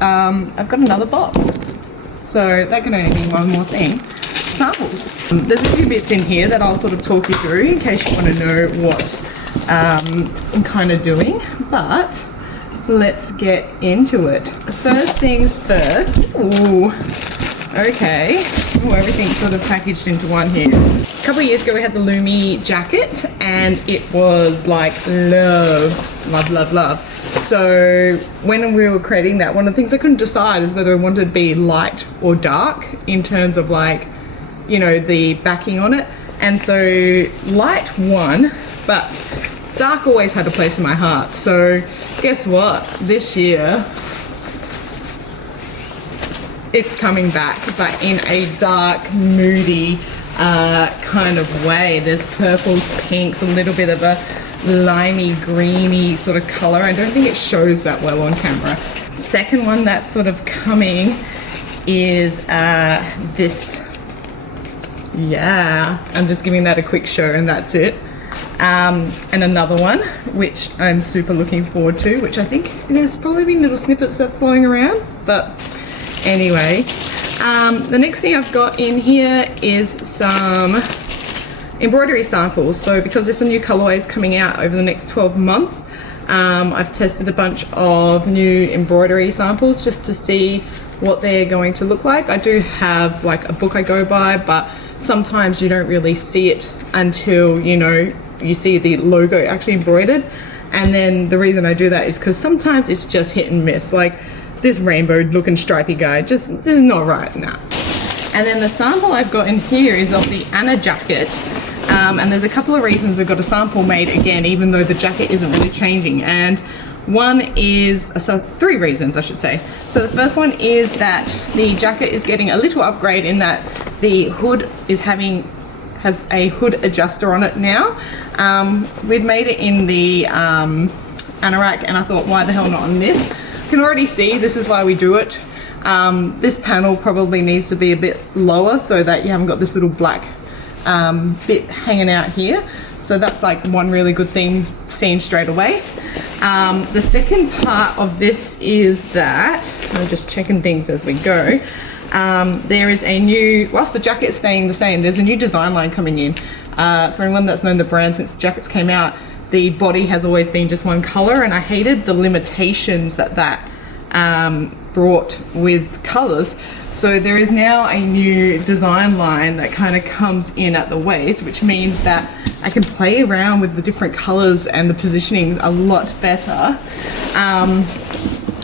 I've got another box. So that can only be one more thing. Samples. There's a few bits in here that I'll sort of talk you through in case you want to know what I'm kind of doing, but let's get into it. First things first. Ooh, okay. Ooh, everything's sort of packaged into one here. A couple of years ago we had the Lumi jacket and it was like love. So when we were creating that, one of the things I couldn't decide is whether I wanted to be light or dark in terms of like, you know, the backing on it. And so light won, but dark always had a place in my heart. So guess what? This year, it's coming back, but in a dark, moody kind of way. There's purples, pinks, a little bit of a limey, greeny sort of color. I don't think it shows that well on camera. Second one that's sort of coming is this. Yeah, I'm just giving that a quick show and that's it. And another one which I'm super looking forward to, which I think there's probably been little snippets that flowing around, but anyway. The next thing I've got in here is some embroidery samples. So because there's some new colorways coming out over the next 12 months, I've tested a bunch of new embroidery samples just to see what they're going to look like. I do have like a book I go by, but sometimes you don't really see it until, you know, you see the logo actually embroidered. And then the reason I do that is because sometimes it's just hit and miss. Like this rainbow looking stripy guy just is not right now. And then the sample I've got in here is of the Anna jacket. And there's a couple of reasons I've got a sample made again, even though the jacket isn't really changing. And one is, so 3 reasons I should say. So the first one is that the jacket is getting a little upgrade in that the hood has a hood adjuster on it now. We've made it in the anorak and I thought, why the hell not on this? You can already see this is why we do it. This panel probably needs to be a bit lower so that you haven't got this little black bit hanging out here. So that's like one really good thing seen straight away. The second part of this is that, I'm just checking things as we go, there is a new, whilst the jacket's staying the same, there's a new design line coming in. For anyone that's known the brand since the jackets came out, the body has always been just one color, and I hated the limitations that brought with colors. So there is now a new design line that kind of comes in at the waist, which means that I can play around with the different colors and the positioning a lot better. And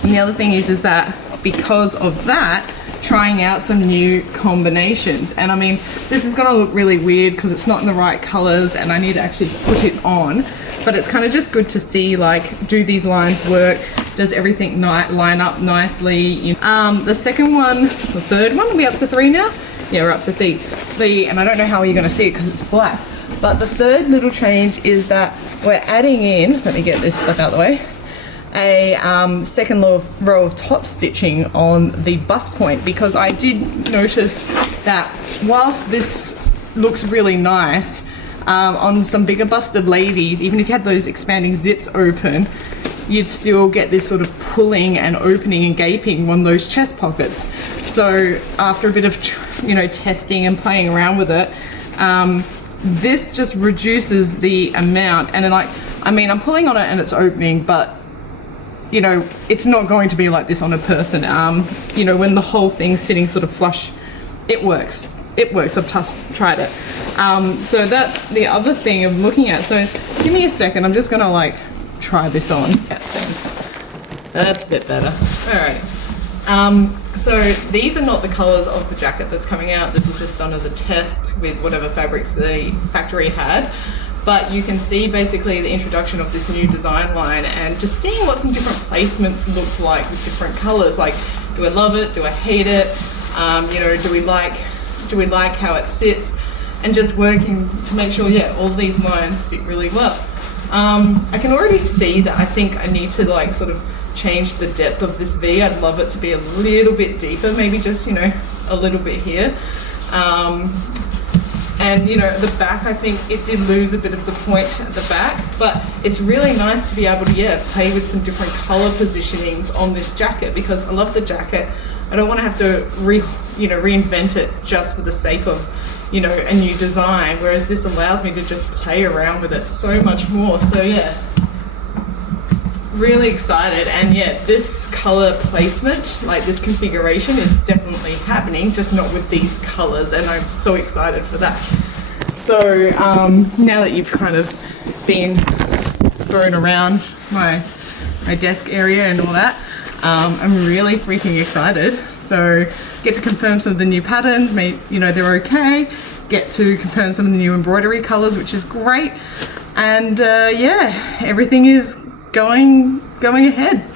the other thing is that because of that, trying out some new combinations. And I mean, this is gonna look really weird because it's not in the right colors and I need to actually put it on, but it's kind of just good to see, like, do these lines work? Does everything line up nicely? The second one, the third one, are we up to 3 now? Yeah, we're up to 3. And I don't know how you're gonna see it because it's black. But the third little change is that we're adding in, let me get this stuff out of the way, a second row of top stitching on the bust point, because I did notice that whilst this looks really nice on some bigger busted ladies, even if you had those expanding zips open, you'd still get this sort of pulling and opening and gaping on those chest pockets. So after a bit of, you know, testing and playing around with it, this just reduces the amount. And then, like, I mean, I'm pulling on it and it's opening, but you know, it's not going to be like this on a person. You know, when the whole thing's sitting sort of flush, it works. It works, I've tried it. So that's the other thing of looking at. So give me a second, I'm just gonna like try this on. That's a bit better. All right. So these are not the colors of the jacket that's coming out. This was just done as a test with whatever fabrics the factory had. But you can see basically the introduction of this new design line and just seeing what some different placements look like with different colors. Like, do I love it? Do I hate it? You know, do we like how it sits? And just working to make sure, yeah, all these lines sit really well. I can already see that I think I need to like sort of change the depth of this V. I'd love it to be a little bit deeper, maybe just, you know, a little bit here. And you know, the back, I think it did lose a bit of the point at the back, but it's really nice to be able to, yeah, play with some different color positionings on this jacket, because I love the jacket. I don't want to have to reinvent it just for the sake of, you know, a new design, whereas this allows me to just play around with it so much more. So yeah, really excited. And yeah, this color placement, like this configuration, is definitely happening, just not with these colors, and I'm so excited for that. So now that you've kind of been thrown around my desk area and all that, I'm really freaking excited. So get to confirm some of the new patterns, you know, they're okay, get to confirm some of the new embroidery colors, which is great. And yeah, everything is going ahead.